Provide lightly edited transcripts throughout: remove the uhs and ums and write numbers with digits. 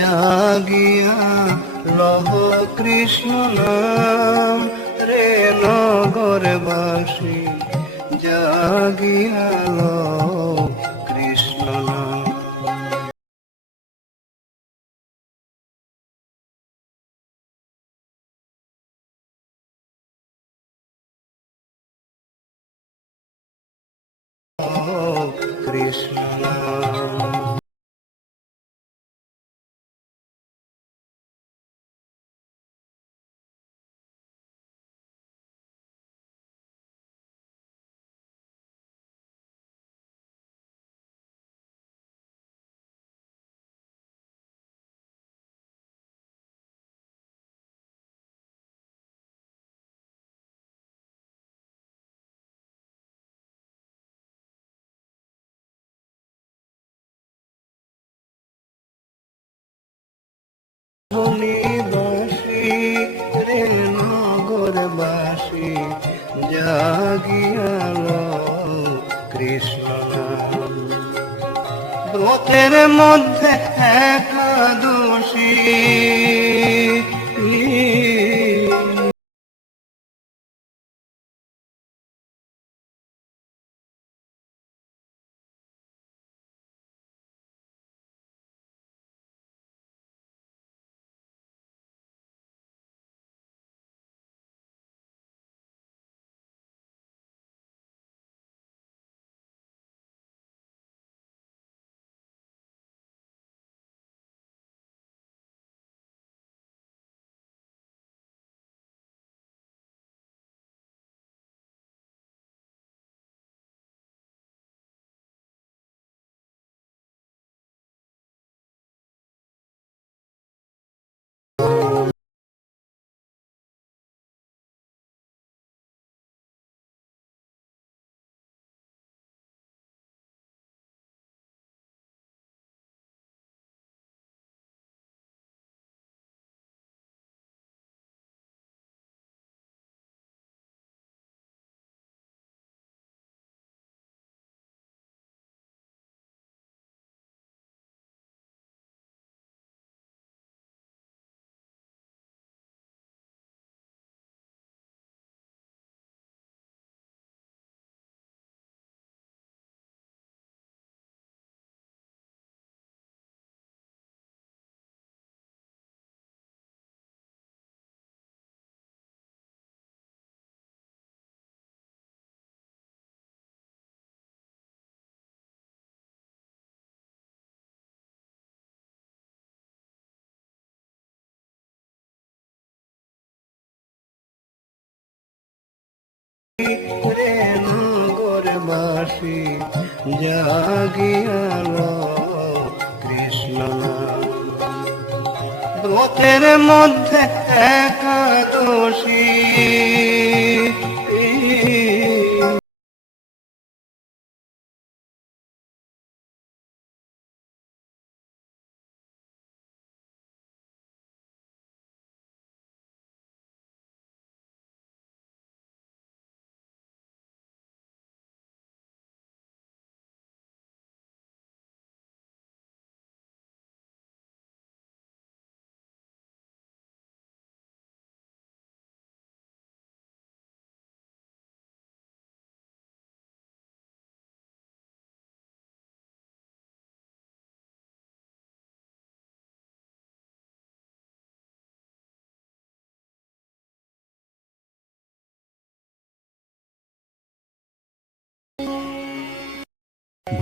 জাগিয়া লহ কৃষ্ণ নাম রে নগরবাসী, জাগিয়া লহ কৃষ্ণ নাম। কৃষ্ণ নাম। ধনীবাসী রে নগরবাসী, জাগিয়া লহ কৃষ্ণ নাম। ব্রতের মধ্যে একাদশী, রে নগরবাসী, জাগিয়া লহ কৃষ্ণ নাম। ব্রতের মধ্যে একাদশী,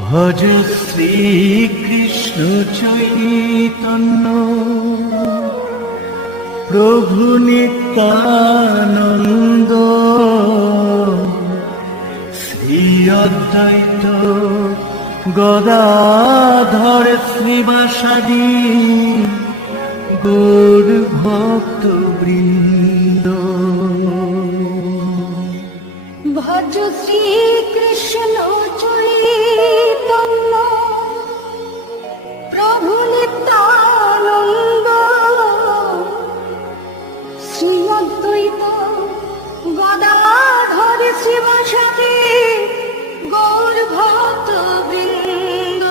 ভজ শ্রীকৃষ্ণ চৈতন্য প্রভু নিত্যানন্দ, শ্রী অদ্বৈত গদাধর শ্রীবাসাদি গৌর ভক্ত বৃন্দ। ভজ শ্রীকৃষ্ণ চৈতন্য প্রভু নিত্যানন্দ, শ্রী অদ্বৈত গদাধর শিবাসাদি গৌর ভক্ত বৃন্দ।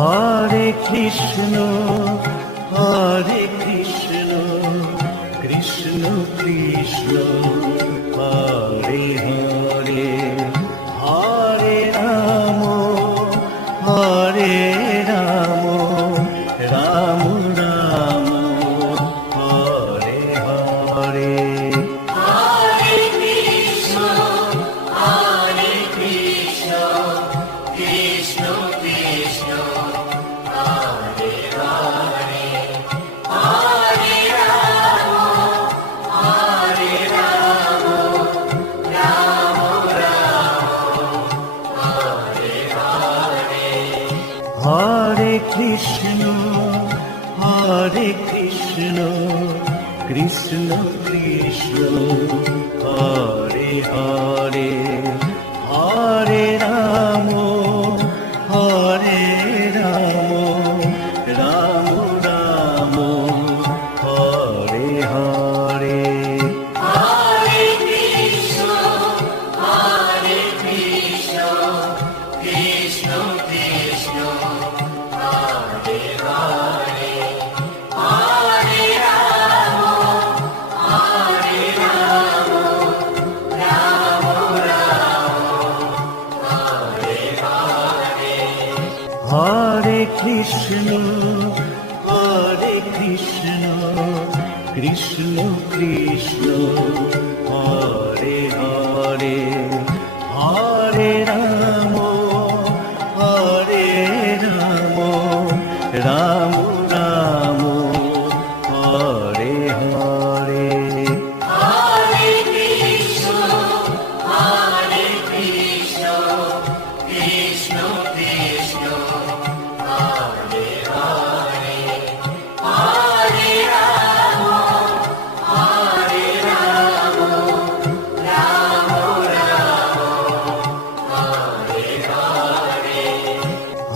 হরে কৃষ্ণ হরে কৃষ্ণ কৃষ্ণ কৃষ্ণ হরে হরে হরে রাম হরে রাম রাম রাম হরে হরে হরে কৃষ্ণ হরে কৃষ্ণ কৃষ্ণ কৃষ্ণ হরে হরে হরে রাম হরে রাম রাম রাম হরে হরে হরে কৃষ্ণ হরে কৃষ্ণ কৃষ্ণ কৃষ্ণ হরে হরে হরে রাম হরে রাম রাম রাম হরে হরে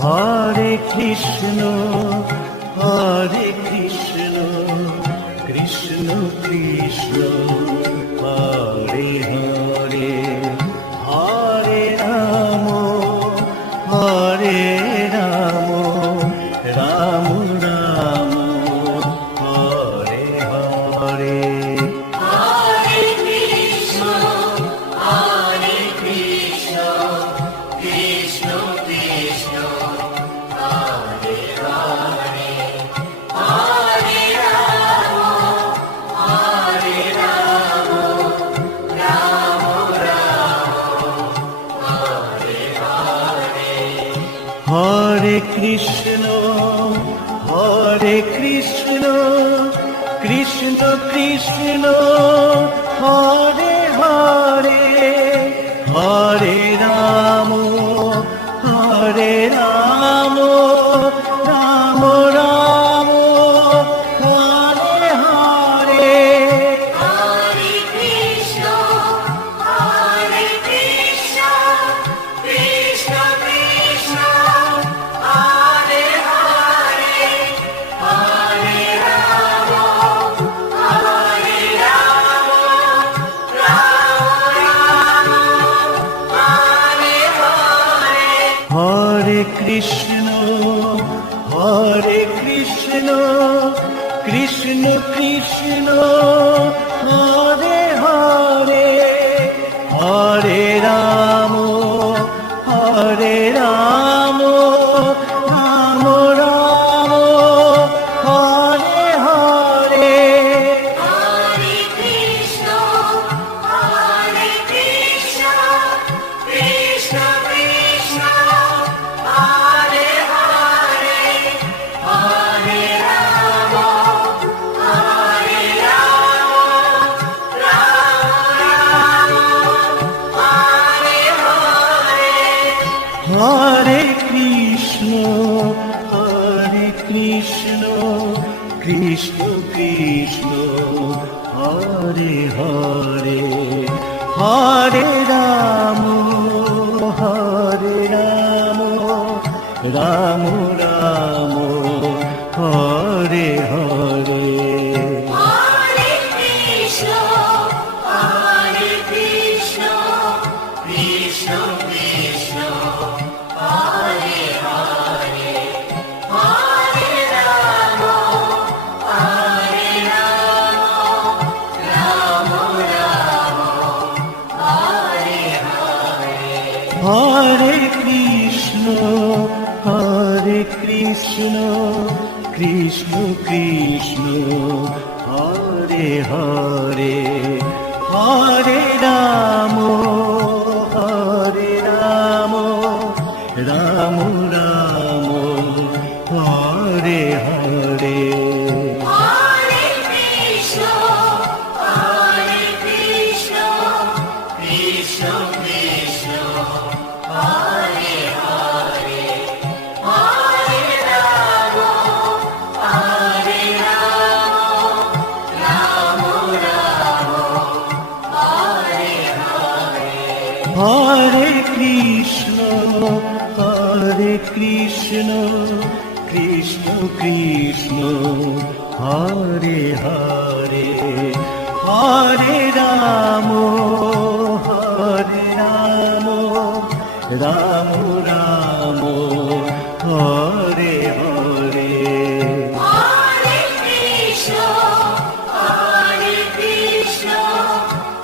হরে কৃষ্ণ হরে কৃষ্ণ কৃষ্ণ কৃষ্ণ হরে হরে হরে রাম হরে রাম রাম রাম হরে হরে হরে কৃষ্ণ হরে কৃষ্ণ কৃষ্ণ কৃষ্ণ হরে হরে হরে রাম হরে রাম রাম রাম হরে হরে হরে কৃষ্ণ হরে কৃষ্ণ কৃষ্ণ কৃষ্ণ হরে হরে হরে রাম হরে রাম রাম রাম হরে হরে হরে কৃষ্ণ হরে কৃষ্ণ কৃষ্ণ কৃষ্ণ হরে হরে হরে রাম হরে Ram Ram Ram Hare Hare Hare Krishna Krishna Krishna Hare Hare Hare Ram Ram Ram Hare Hare Hare Krishna, Hare Krishna, Krishna Krishna, Hare Hare, Hare Rama, Hare Rama, Rama Rama, Hare Hare. হরে Krishna Krishna Krishna Hare Hare Hare Ram Ram Ram Hare Hare Hare Krishna, Hare Krishna,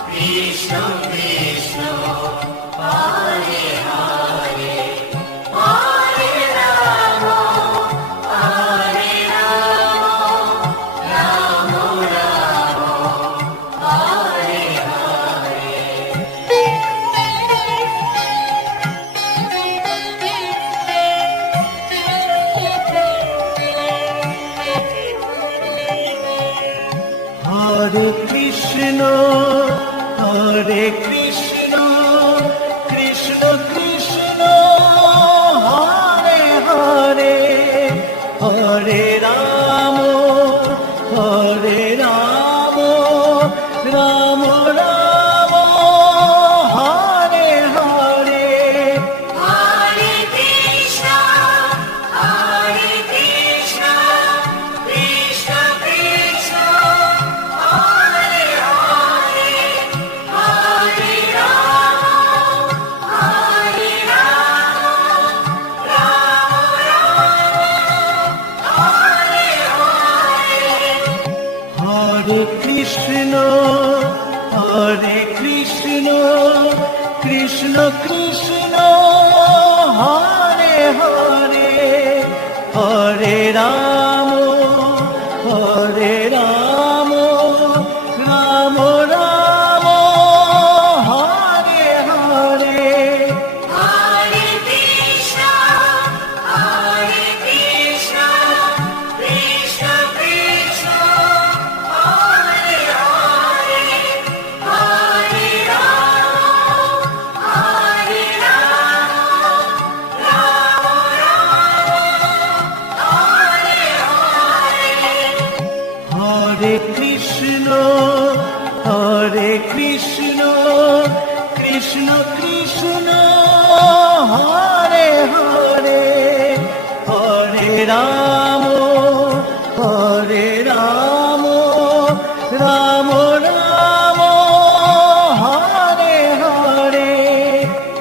Krishna Krishna, Hare Hare, Hare Rama, Hare Rama, Rama Rama, Hare হরে Krishna Krishna Krishna Hare Hare Hare Ram Ram Ram Hare Hare Hare Krishna, Hare Krishna, Krishna Krishna, Hare Hare, Hare Rama, Hare Rama, Rama Rama, Hare Hare. হরে Krishna Krishna Krishna Hare Hare Hare Ram Ram Ram Hare Hare Hare Krishna, Hare Krishna, Krishna Krishna, Hare Hare, Hare Rama, Hare Rama, Rama Rama, Hare Hare. হরে Krishna Krishna Krishna Hare Hare Hare Ram Ram Ram Hare Hare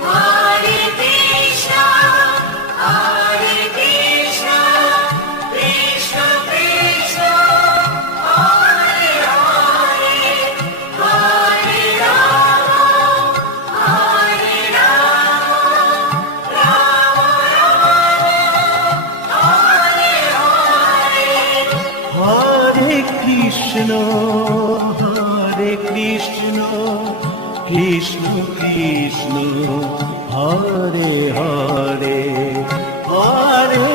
Hare Krishna, Hare Krishna, Krishna Krishna, Hare Hare, Hare Rama, Hare Rama, Rama Rama, Hare Hare. হরে Krishna Krishna Krishna Hare Hare Hare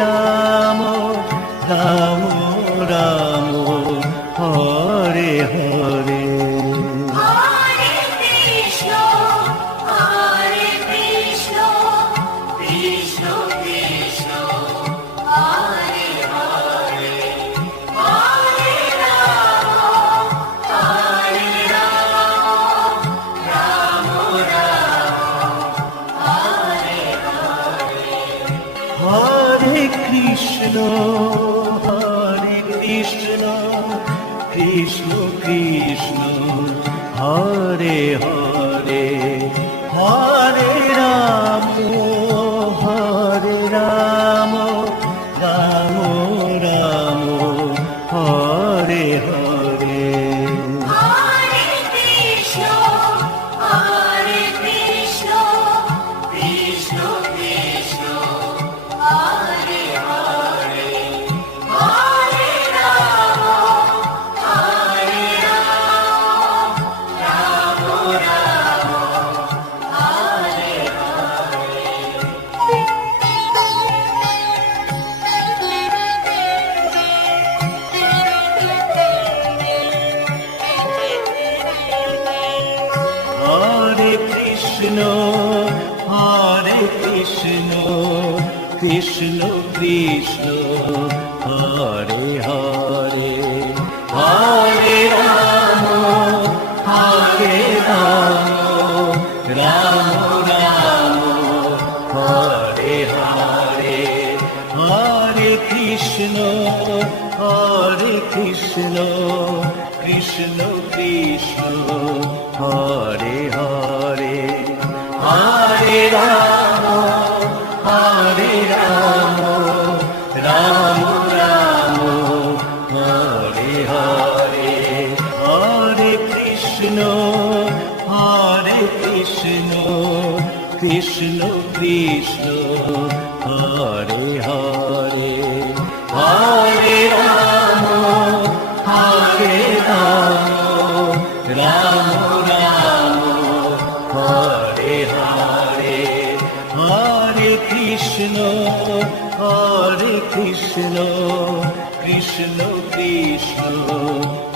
Ram Ram Ram Hare Hare Hare Krishna, Hare Krishna, Krishna Krishna, Hare Hare, Hare Rama, Hare Rama, Rama Rama, Hare Hare. হরে Krishna Krishna Krishna Hare Hare Hare Ram Ram Ram Hare Hare Hare Krishna, Hare Krishna Krishna Krishna Hare Hare Hare Ram হরে Ram Ram Ram Hare Hare Hare Krishna Krishna Krishna Hare Hare Hare Ram Ram Ram Hare Hare Hare Krishna Krishna Krishna Hare Hare Hare Ram Ram Ram Hare Hare Hare Krishna Krishna Krishna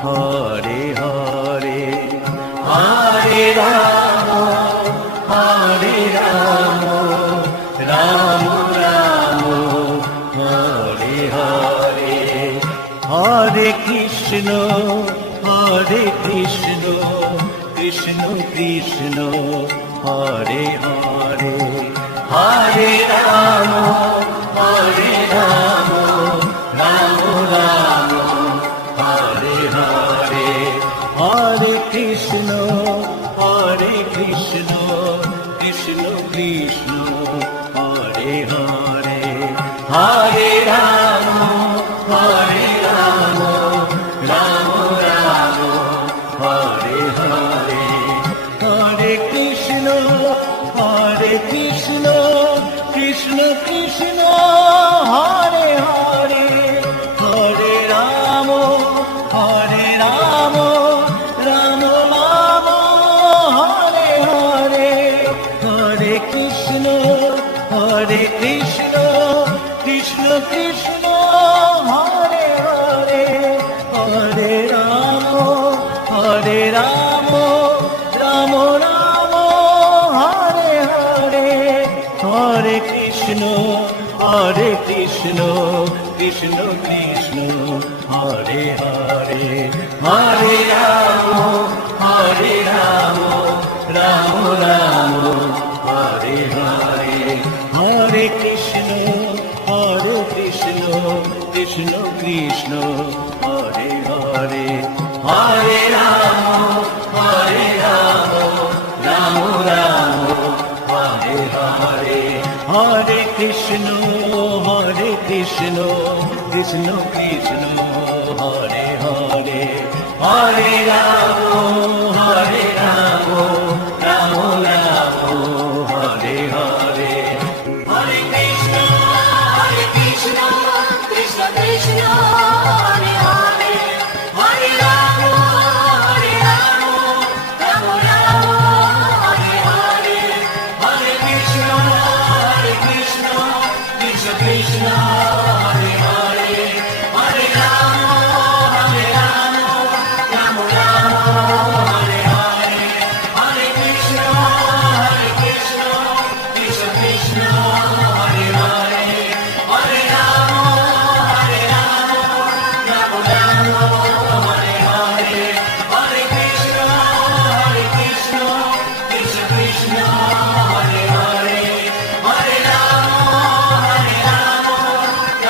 Hare Hare Hare Ram Ram Ram Hare Hare Hare Krishna Krishna Krishna Hare Hare Hare Ram Ram Ram Hare Hare Hare Krishna Krishna Krishna Hare Hare Hare Ram Ram Ram Hare Hare Hare Krishna Krishna Krishna Hare Hare Hare Ram Ram Ram Hare Hare Hare Krishna Krishna Krishna Hare Hare Hare Ram Ram Ram Hare Hare Hare Krishna Krishna Krishna Hare Hare Hare Ram Ram Ram Hare Hare Hare Krishna Krishna Krishna Hare Hare Hare Ram Ram Ram Hare Hare Hare Krishna Krishna Krishna Hare Hare Hare Ram Ram Ram Hare Hare Hare Krishna, Krishna Krishna, Hare Hare, Hare Rama, Rama Rama, Hare Hare, Hare Krishna, Krishna Krishna, Hare Hare, Hare Rama, Rama Rama, Hare Hare, Hare Krishna, Krishna Krishna, Hare Hare, Hare Rama, Rama Rama, Hare Hare, Hare Krishna, Krishna Krishna, Hare Hare, Hare Rama, Rama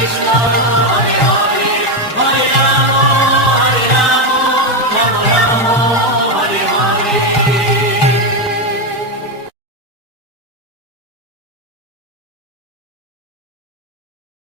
Krishna